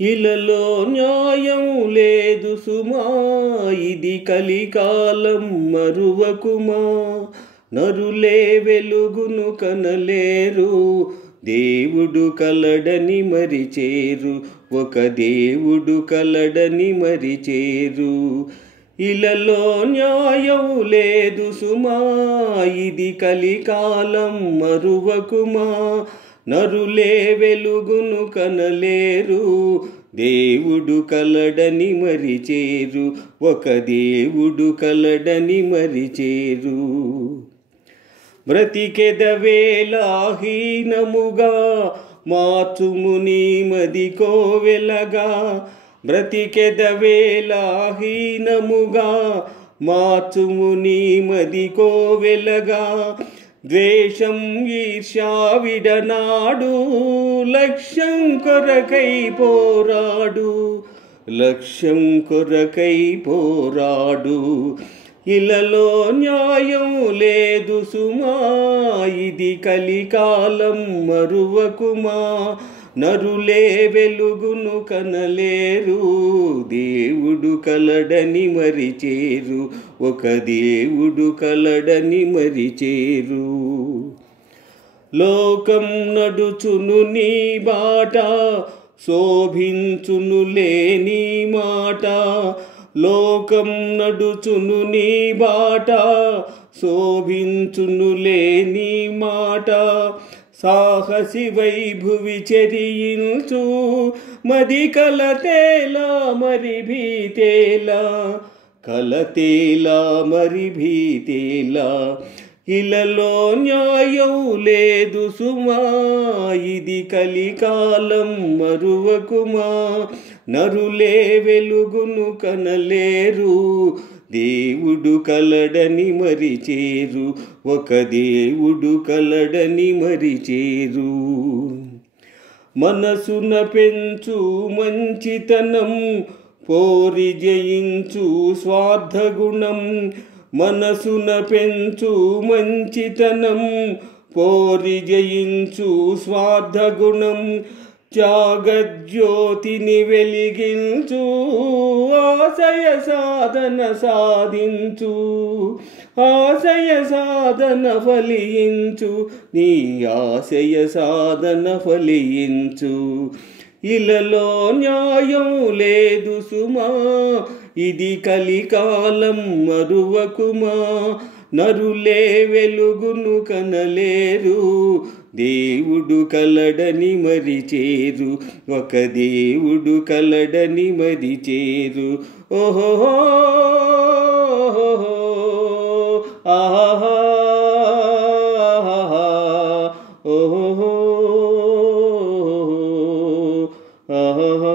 ఇలలో న్యాయం లేదు సుమా, ఇది కలికాలం మరువకుమా. నరులే వెలుగును కనలేరు, దేవుడు కలడని మరిచేరు. ఒక దేవుడు కలడని మరిచేరు. ఇలలో న్యాయం లేదు సుమా, ఇది కలికాలం మరువకుమా. నరులే వెలుగును కనలేరు, దేవుడు కలడని మరిచేరు. ఒక దేవుడు కలడని మరిచేరు. బ్రతికెదవేలా హీనముగా, మార్చుము నీ మది కోవెలగా. బ్రతికెదవేలా హీనముగా, మార్చుము నీ మది కోవెలగా. ద్వేషం ఈర్ష్యా విడనాడు, లక్ష్యం కొరకై పోరాడు. లక్ష్యం కొరకై పోరాడు. ఇలలో న్యాయం లేదు సుమా, ఇది కలికాలం మరువకుమా. నరులే వెలుగును కనలేరు, దేవుడు కలడని మరిచేరు. ఒక దేవుడు కలడని మరిచేరు. లోకం నడుచును నీ బాట, శోభించునులే నీ మాట. లోకం నడుచును నీ బాట, శోభించునులే నీ మాట. సాహసి వైభువి చెరియించు, మది కలతేలా మరి భీతేలా. కలతేలా మరి భీతేలా. ఇలలో న్యాయం లేదు సుమా, ఇది కలికాలం మరువకుమా. నరులే వెలుగును కనలేరు, దేవుడు కలడని మరిచేరు. ఒక దేవుడు కలడని మరిచేరు. మనసున పెంచు మంచితనం, పోరి జయించు స్వార్థగుణం. మనసున పెంచు మంచితనం, పోరి జయించు స్వార్థగుణం. త్యాగజ్యోతిని వెలిగించు, ఆశయ సాధన సాధించు. ఆశయ సాధన ఫలించు, నీ ఆశయ సాధన ఫలించు. ఇలలో న్యాయం లేదు సుమా, ఇది కలికాలం మరువకుమా. నరులే వెలుగును కనలేరు, దేవుడు కలడని మరిచేరు. ఒక దేవుడు కలడని మరిచేరు. ఓహో ఆహా ఓహో ఆహా.